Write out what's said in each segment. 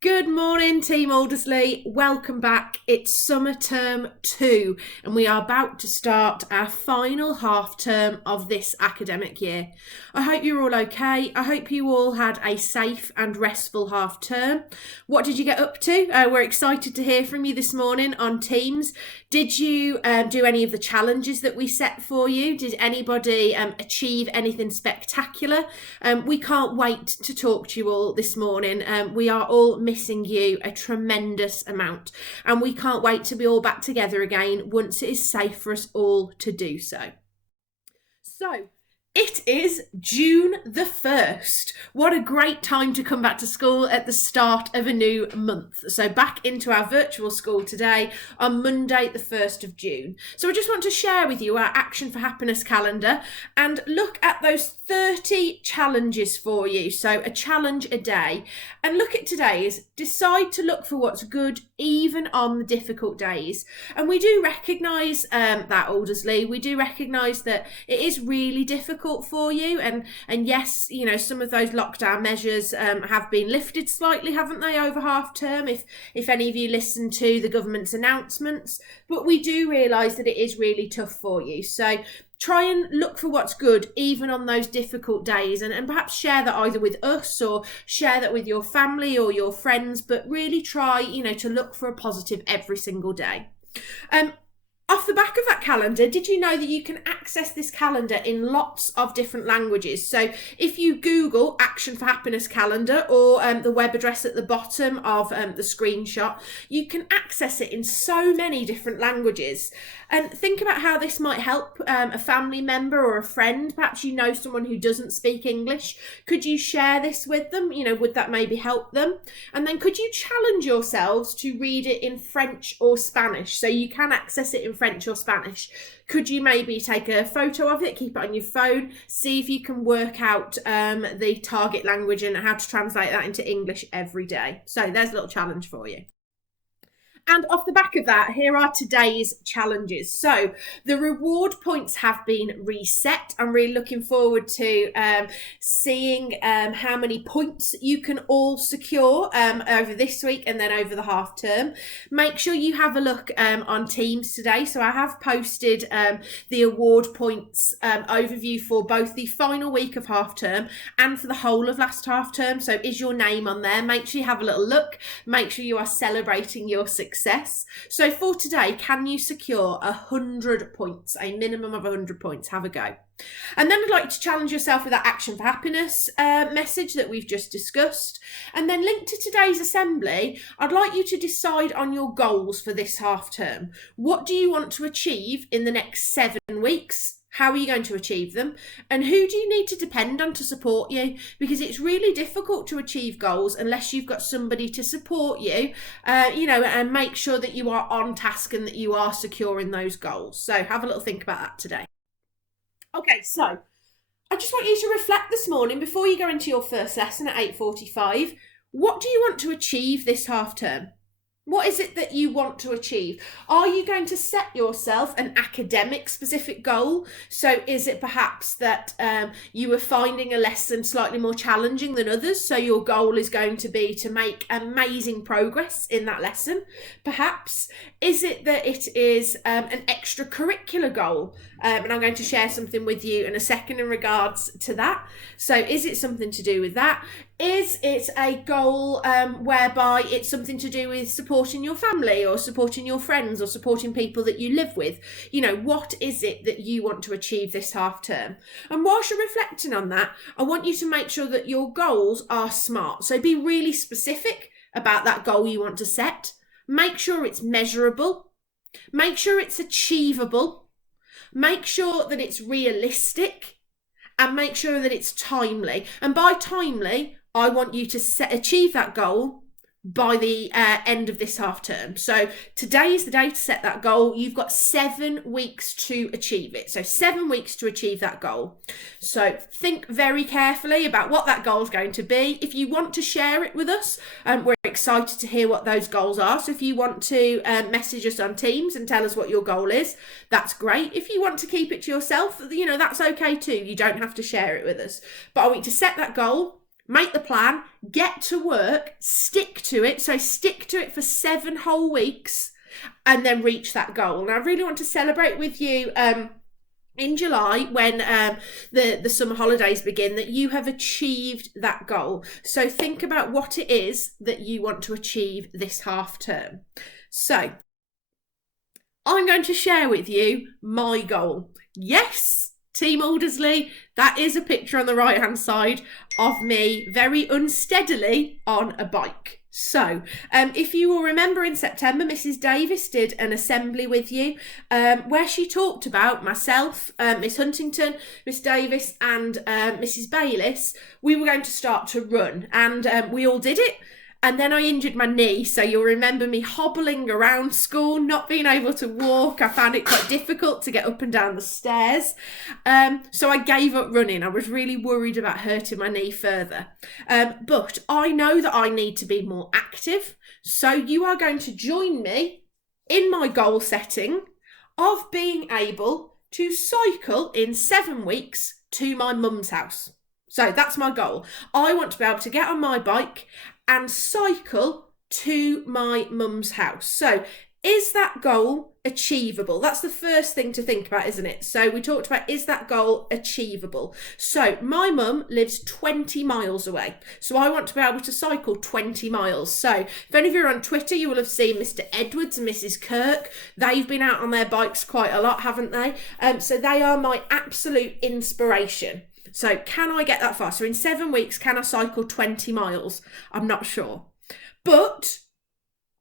Good morning, Team Aldersley. Welcome back. It's summer term 2, and we are about to start our final half term of this academic year. I hope you're all okay. I hope you all had a safe and restful half term. What did you get up to? We're excited to hear from you this morning on Teams. Did you do any of the challenges that we set for you? Did anybody achieve anything spectacular? We can't wait to talk to you all this morning. We are all missing you a tremendous amount, and we can't wait to be all back together again once it is safe for us all to do so. So, it is June the 1st. What a great time to come back to school at the start of a new month. So back into our virtual school today on Monday the 1st of June. So I just want to share with you our Action for Happiness calendar and look at those 30 challenges for you. So a challenge a day. And look at today's. Decide to look for what's good even on the difficult days. And we do recognise that, Aldersley. We do recognise that it is really difficult for you, and yes, you know, some of those lockdown measures have been lifted slightly, haven't they, over half term, if any of you listen to the government's announcements, but we do realise that it is really tough for you. So try and look for what's good even on those difficult days, and perhaps share that either with us or share that with your family or your friends, but really try, you know, to look for a positive every single day. Off the back of that calendar, did you know that you can access this calendar in lots of different languages? So if you Google Action for Happiness calendar or the web address at the bottom of the screenshot, you can access it in so many different languages. And think about how this might help a family member or a friend. Perhaps you know someone who doesn't speak English. Could you share this with them? You know, would that maybe help them? And then could you challenge yourselves to read it in French or Spanish? So you can access it in French or Spanish. Could you maybe take a photo of it, keep it on your phone, see if you can work out the target language and how to translate that into English every day? So there's a little challenge for you. And off the back of that, here are today's challenges. So the reward points have been reset. I'm really looking forward to seeing how many points you can all secure over this week and then over the half term. Make sure you have a look on Teams today. So I have posted the award points overview for both the final week of half term and for the whole of last half term. So is your name on there? Make sure you have a little look. Make sure you are celebrating your success. So for today, can you secure 100 points, a minimum of 100 points? Have a go. And then I'd like to challenge yourself with that Action for Happiness message that we've just discussed. And then linked to today's assembly, I'd like you to decide on your goals for this half term. What do you want to achieve in the next 7 weeks? How are you going to achieve them? And who do you need to depend on to support you? Because it's really difficult to achieve goals unless you've got somebody to support you, and make sure that you are on task and that you are securing those goals. So have a little think about that today. Okay, so I just want you to reflect this morning before you go into your first lesson at 8:45. What do you want to achieve this half term? What is it that you want to achieve? Are you going to set yourself an academic specific goal? So is it perhaps that you are finding a lesson slightly more challenging than others? So your goal is going to be to make amazing progress in that lesson. Perhaps is it that it is an extracurricular goal? And I'm going to share something with you in a second in regards to that. So is it something to do with that? Is it a goal whereby it's something to do with supporting your family or supporting your friends or supporting people that you live with? You know, what is it that you want to achieve this half term? And whilst you're reflecting on that, I want you to make sure that your goals are smart. So be really specific about that goal you want to set. Make sure it's measurable. Make sure it's achievable. Make sure that it's realistic, and make sure that it's timely. And by timely, I want you to achieve that goal by the end of this half term. So today is the day to set that goal. You've got 7 weeks to achieve it. So 7 weeks to achieve that goal. So think very carefully about what that goal is going to be. If you want to share it with us, we're excited to hear what those goals are. So if you want to message us on Teams and tell us what your goal is, that's great. If you want to keep it to yourself, that's okay too. You don't have to share it with us. But I want you to set that goal, make the plan, get to work, stick to it. So stick to it for 7 whole weeks and then reach that goal. And I really want to celebrate with you in July, when the summer holidays begin, that you have achieved that goal. So think about what it is that you want to achieve this half term. So I'm going to share with you my goal. Yes, Team Aldersley, that is a picture on the right hand side of me very unsteadily on a bike. So, if you will remember, in September, Mrs. Davis did an assembly with you where she talked about myself, Miss Huntington, Miss Davis and Mrs. Bayliss. We were going to start to run, and we all did it. And then I injured my knee, so you'll remember me hobbling around school, not being able to walk. I found it quite difficult to get up and down the stairs. So I gave up running. I was really worried about hurting my knee further. But I know that I need to be more active. So you are going to join me in my goal setting of being able to cycle in 7 weeks to my mum's house. So that's my goal. I want to be able to get on my bike and cycle to my mum's house. So is that goal achievable? That's the first thing to think about, isn't it? So we talked about, is that goal achievable? So my mum lives 20 miles away. So I want to be able to cycle 20 miles. So if any of you are on Twitter, you will have seen Mr. Edwards and Mrs. Kirk. They've been out on their bikes quite a lot, haven't they? So they are my absolute inspiration. So can I get that far? So in 7 weeks, can I cycle 20 miles? I'm not sure. But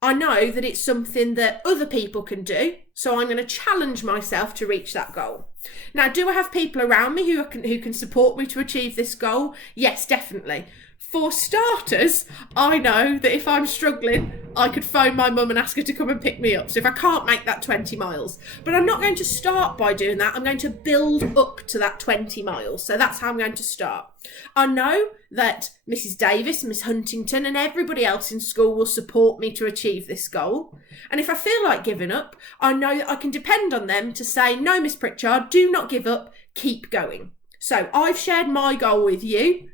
I know that it's something that other people can do. So I'm going to challenge myself to reach that goal. Now, do I have people around me who can support me to achieve this goal? Yes, definitely. For starters, I know that if I'm struggling, I could phone my mum and ask her to come and pick me up. So if I can't make that 20 miles, but I'm not going to start by doing that. I'm going to build up to that 20 miles. So that's how I'm going to start. I know that Mrs. Davis, Miss Huntington and everybody else in school will support me to achieve this goal. And if I feel like giving up, I know that I can depend on them to say, no, Miss Pritchard, do not give up, keep going. So I've shared my goal with you.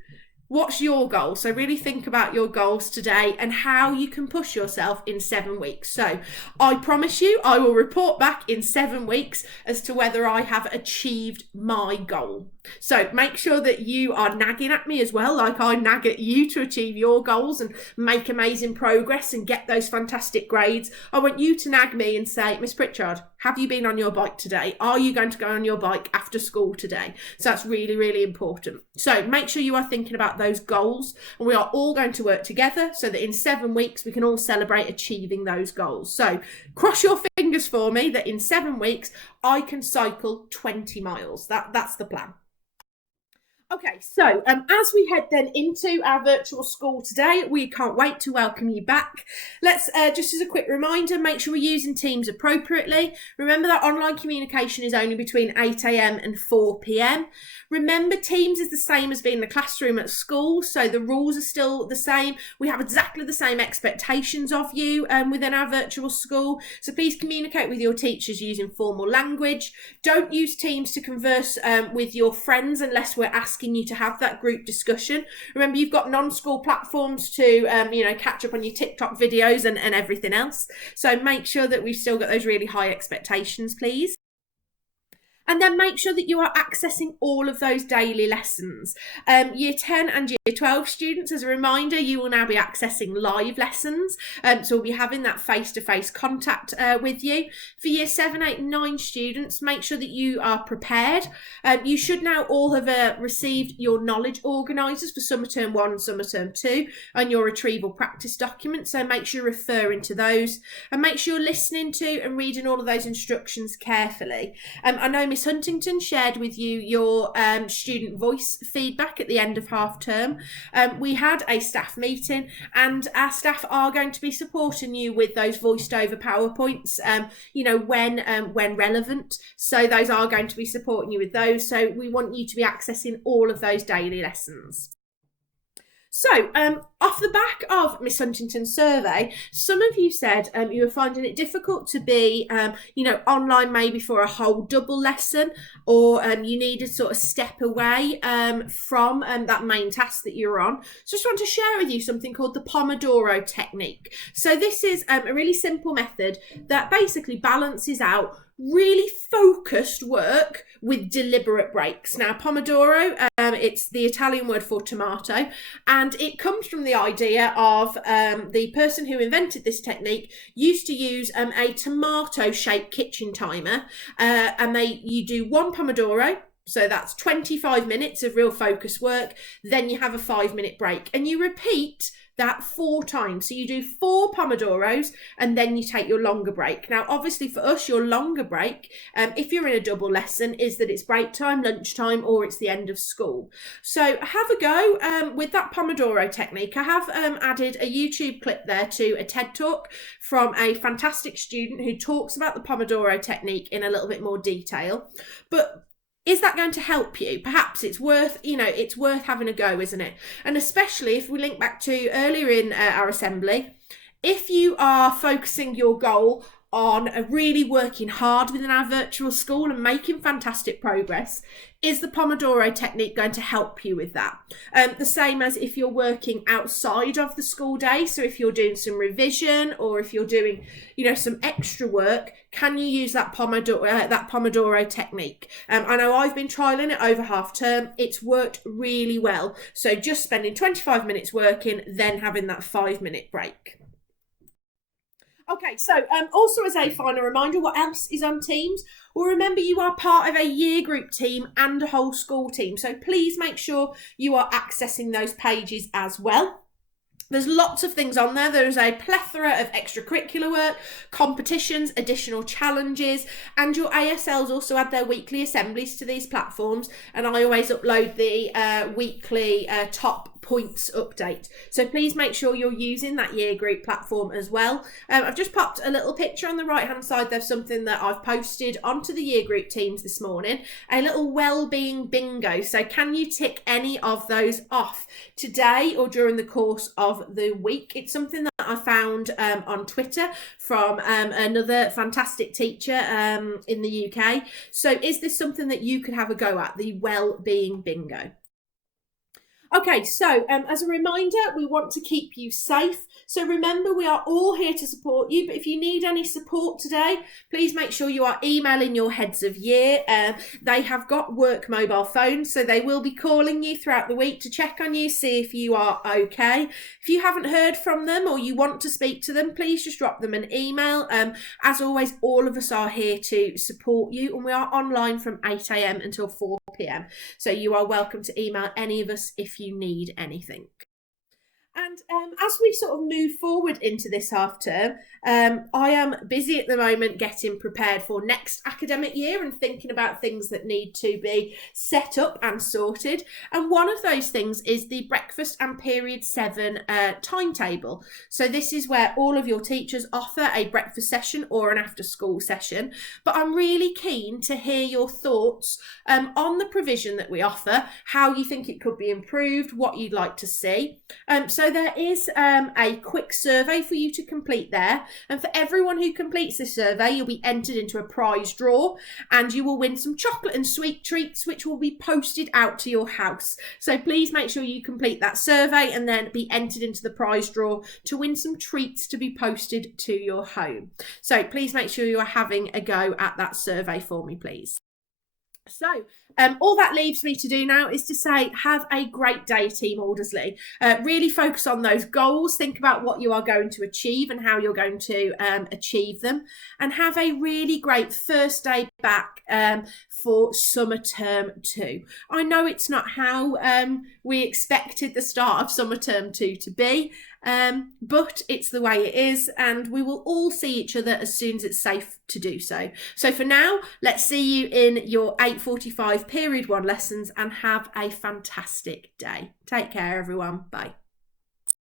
What's your goal? So really think about your goals today and how you can push yourself in 7 weeks. So I promise you, I will report back in 7 weeks as to whether I have achieved my goal. So make sure that you are nagging at me as well, like I nag at you, to achieve your goals and make amazing progress and get those fantastic grades. I want you to nag me and say, Miss Pritchard, have you been on your bike today? Are you going to go on your bike after school today? So that's really, really important. So make sure you are thinking about those goals, and we are all going to work together so that in 7 weeks we can all celebrate achieving those goals. So cross your fingers for me that in 7 weeks I can cycle 20 miles. That's the plan. Okay, so as we head then into our virtual school today, we can't wait to welcome you back. Let's, just as a quick reminder, make sure we're using Teams appropriately. Remember that online communication is only between 8 a.m. and 4 p.m. Remember, Teams is the same as being in the classroom at school, so the rules are still the same. We have exactly the same expectations of you within our virtual school, so please communicate with your teachers using formal language. Don't use Teams to converse with your friends unless we're asking you to have that group discussion. Remember, you've got non-school platforms to catch up on your TikTok videos and everything else, so make sure that we've still got those really high expectations, please. And then make sure that you are accessing all of those daily lessons. Year 10 and Year 12 students, as a reminder, you will now be accessing live lessons. So we'll be having that face-to-face contact with you. For Year 7, 8 and 9 students, make sure that you are prepared. You should now all have received your knowledge organisers for Summer Term 1 and Summer Term 2 and your retrieval practice documents. So make sure you're referring to those and make sure you're listening to and reading all of those instructions carefully. I know Miss Huntington shared with you your student voice feedback at the end of half term. We had a staff meeting and our staff are going to be supporting you with those voiced over PowerPoints, when relevant. So those are going to be supporting you with those. So we want you to be accessing all of those daily lessons. So, off the back of Miss Huntington's survey, some of you said you were finding it difficult to be, online maybe for a whole double lesson, or you needed to sort of step away from that main task that you're on. So, I just want to share with you something called the Pomodoro Technique. So, this is a really simple method that basically balances out really focused work with deliberate breaks. Now, Pomodoro, it's the Italian word for tomato, and it comes from the idea of the person who invented this technique used to use a tomato-shaped kitchen timer, and you do one Pomodoro. So that's 25 minutes of real focus work. Then you have a 5-minute break, and you repeat that 4 times. So you do 4 Pomodoros, and then you take your longer break. Now, obviously for us, your longer break, if you're in a double lesson, is that it's break time, lunchtime, or it's the end of school. So have a go with that Pomodoro technique. I have added a YouTube clip there to a TED Talk from a fantastic student who talks about the Pomodoro technique in a little bit more detail. But is that going to help you? Perhaps it's worth having a go, isn't it? And especially if we link back to earlier in our assembly, if you are focusing your goal on really working hard within our virtual school and making fantastic progress, is the Pomodoro technique going to help you with that? The same as if you're working outside of the school day. So if you're doing some revision, or if you're doing, some extra work, can you use that Pomodoro technique? I know I've been trialing it over half term. It's worked really well. So just spending 25 minutes working, then having that 5-minute break. Okay, so also as a final reminder, what else is on Teams? Well, remember, you are part of a year group team and a whole school team. So please make sure you are accessing those pages as well. There's lots of things on there. There's a plethora of extracurricular work, competitions, additional challenges, and your ASLs also add their weekly assemblies to these platforms. And I always upload the weekly top points update. So please make sure you're using that year group platform as well. I've just popped a little picture on the right hand side. There's something that I've posted onto the year group teams this morning, a little Wellbeing Bingo. So can you tick any of those off today or during the course of the week? It's something that I found on Twitter from another fantastic teacher in the UK. So is this something that you could have a go at, the Wellbeing Bingo? Okay, so as a reminder, we want to keep you safe. So remember, we are all here to support you, but if you need any support today, please make sure you are emailing your heads of year. They have got work mobile phones, so they will be calling you throughout the week to check on you, see if you are okay. If you haven't heard from them or you want to speak to them, please just drop them an email. As always, all of us are here to support you, and we are online from 8 a.m. until 4 p.m. So you are welcome to email any of us if you need anything. And as we sort of move forward into this half term, I am busy at the moment getting prepared for next academic year and thinking about things that need to be set up and sorted. And one of those things is the breakfast and period 7 timetable. So this is where all of your teachers offer a breakfast session or an after school session. But I'm really keen to hear your thoughts on the provision that we offer, how you think it could be improved, what you'd like to see. So there is a quick survey for you to complete there, and for everyone who completes this survey, you'll be entered into a prize draw, and you will win some chocolate and sweet treats which will be posted out to your house. So please make sure you complete that survey and then be entered into the prize draw to win some treats to be posted to your home. So please make sure you are having a go at that survey for me, please. So all that leaves me to do now is to say, have a great day, Team Aldersley. Really focus on those goals. Think about what you are going to achieve and how you're going to achieve them. And have a really great first day back for summer term 2. I know it's not how we expected the start of summer term 2 to be, but it's the way it is, and we will all see each other as soon as it's safe to do so. So for now, let's see you in your 8:45 period 1 lessons, and have a fantastic day. Take care, everyone. Bye.